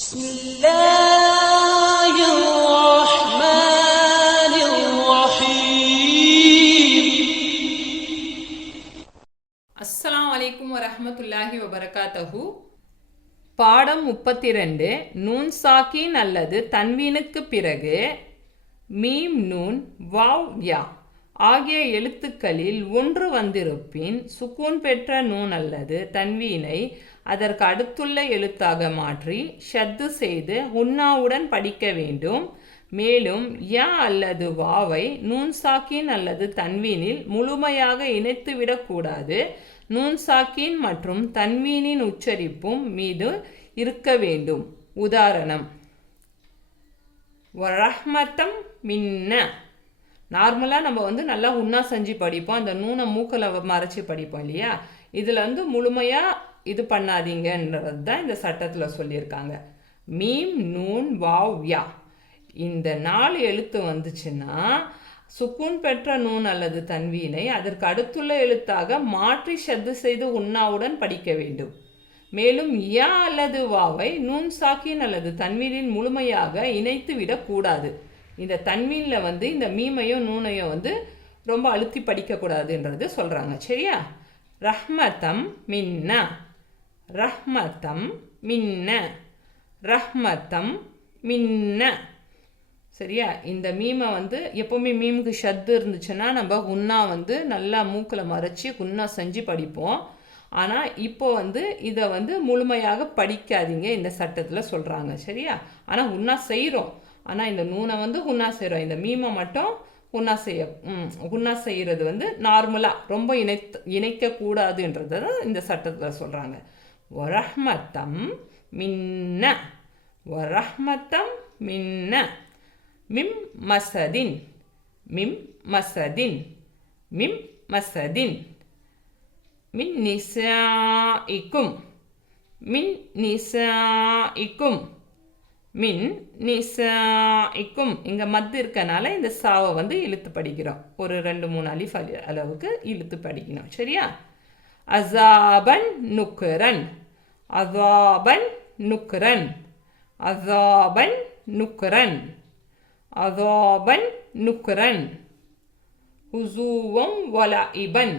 بسم الله الرحمن الرحيم. அஸ்ஸலாமு அலைக்கும் வரஹ்மத்துல்லாஹி வபரகாத்தஹு. பாடம் 32. நூன் சாக்கின் அல்லது தன்வீனுக்கு பிறகு மீம் நூன் வாவ் யா ஆகிய எழுத்துக்களில் ஒன்று வந்திருப்பின் சுக்கூன் பெற்ற நூன் அல்லது தன்வீனை அதற்கு அடுத்துள்ள எழுத்தாக மாற்றி ஷத்து செய்து உன்னாவுடன் படிக்க வேண்டும். மேலும் யா அல்லது வாவை நூன் சாக்கின் அல்லது தன்வீனில் முழுமையாக இணைத்துவிடக்கூடாது. நூன் சாக்கின் மற்றும் தன்வீனின் உச்சரிப்பும் மீது இருக்க வேண்டும். உதாரணம், ரஹ்மத்தம் மின்ன. நார்மலாக நம்ம நல்லா உன்னா செஞ்சு படிப்போம், அந்த நூனை மூக்கில் மறைச்சி படிப்போம் இல்லையா. இதில் முழுமையாக இது பண்ணாதீங்கன்றது தான் இந்த சட்டத்தில் சொல்லியிருக்காங்க. மீம் நூன் வாவ் யா இந்த 4 எழுத்து வந்துச்சுன்னா சுக்கூன் பெற்ற நூன் அல்லது தன்வீனை அதற்கு அடுத்துள்ள எழுத்தாக மாற்றி ஷத்து செய்து உன்னாவுடன் படிக்க வேண்டும். மேலும் யா அல்லது வாவை நூன் சாக்கின் அல்லது தன்வீனின் முழுமையாக இணைத்து விடக்கூடாது. இந்த தன்வீனில் இந்த மீமையும் நூனையும் ரொம்ப அழுத்தி படிக்கக்கூடாதுன்றது சொல்கிறாங்க. சரியா? ரஹ்மத்தம் மின்ன, ரஹ்மத்தம் மின்ன, ரஹ்மத்தம் மின்ன. சரியா? இந்த மீமை எப்போவுமே மீமுக்கு ஷத்து இருந்துச்சுன்னா நம்ம உன்னா நல்லா மூக்கில் மறைச்சி உன்னா செஞ்சு படிப்போம். ஆனால் இப்போ இதை முழுமையாக படிக்காதீங்க இந்த சட்டத்தில் சொல்கிறாங்க. சரியா? ஆனால் உன்னா செய்கிறோம், ஆனால் இந்த நூனை உன்னா செய்கிறோம், இந்த மீமை மட்டும் உன்னா செய்கிறது நார்மலாக ரொம்ப இணைக்கக்கூடாதுன்றது தான் இந்த சட்டத்தில் சொல்கிறாங்க. வரஹ்மத்தம் மின்ன, வரஹ்மத்தம் மின்ன. மிம் மசதின், மிம் மசதின், மிம் மசதின். மின் நிசாஇக்கும், மின் நிசாஇக்கும், மின் நிசாஇக்கும். இங்கே மத்து இருக்கனால இந்த சாவை இழுத்து படிக்கிறோம். ஒரு 2-3 அலிஃப் அளவுக்கு இழுத்து படிக்கணும். சரியா? அஸாபன் நுக்ரன், அஸாபன் நுக்ரன், அஸாபன் நுக்ரன், அஸாபன் நுக்ரன். ஹுசூவம் வலஇபன்,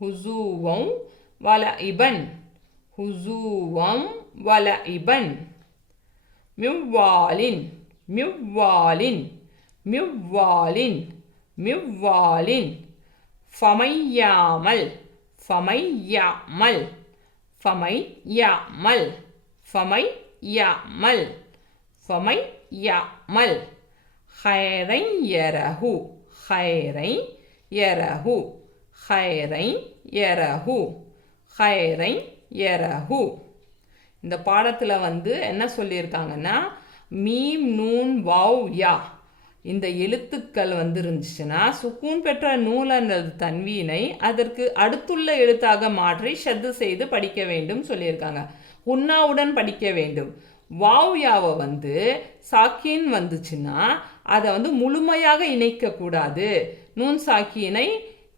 ஹுசூவம் வலஇபன், ஹுசூவம் வலஇபன். மிவ்வாலின், மிவ்வாலின், மிவ்வாலின், மிவ்வாலின். ஃபமையாமல், ஃபமையாமல், ஃபமையாமல், ஃபமையாமல், ஃபமையாமல். ஹைரை யரஹு, ஹைரை யரஹு, ஹைரை யரஹு, ஹைரை யரஹு. இந்த பாடத்தில் என்ன சொல்லியிருக்காங்கன்னா, மீம் நூன் வாவ் யா இந்த எழுத்துக்கள் இருந்துச்சுன்னா சுக்கூன் பெற்ற நூல் அல்லது தன்வீனை அதற்கு அடுத்துள்ள எழுத்தாக மாற்றி ஷத்து செய்து படிக்க வேண்டும் சொல்லியிருக்காங்க. உன்னாவுடன் படிக்க வேண்டும். வாவ் யாவை சாக்கின் வந்துச்சுன்னா அதை முழுமையாக இணைக்கக்கூடாது. நூன் சாக்கினை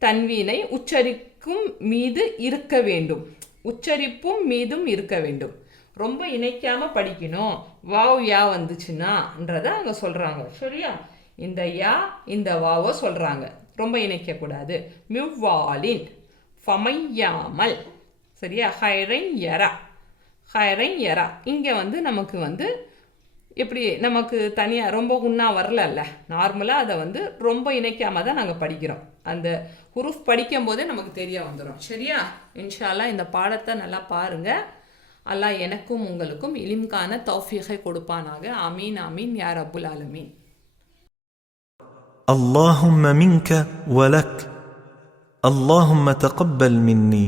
தன்வீனை உச்சரிக்கும் மீது இருக்க வேண்டும், உச்சரிப்பும் மீதும் இருக்க வேண்டும். ரொம்ப இணைக்காமல் படிக்கணும். வாவ் யா வந்துச்சுன்னான்றத அங்கே சொல்கிறாங்க. சரியா? இந்த யா இந்த வாவை சொல்கிறாங்க, ரொம்ப இணைக்கக்கூடாது. மிவ்வாலின், ஃபமையாமல். சரியா? ஹைரை யரா, ஹைரை யரா. இங்கே நமக்கு எப்படி நமக்கு தனியாக ரொம்ப உன்னா வரல, நார்மலாக அதை ரொம்ப இணைக்காமல் தான் நாங்கள் படிக்கிறோம். அந்த ஹுரூஃப் படிக்கும் போதே நமக்கு தெரிய வந்துடும். சரியா? இன்ஷா அல்லாஹ் இந்த பாடத்தை நல்லா பாருங்கள். அல்லாஹ் எனக்கும் உங்களுக்கும் இலிம்கான தௌஃபீகை கொடுப்பானாக. ஆமீன் ஆமீன் யா ரப்புல் ஆலமீன். اللهم منك ولك، اللهم تقبل مني.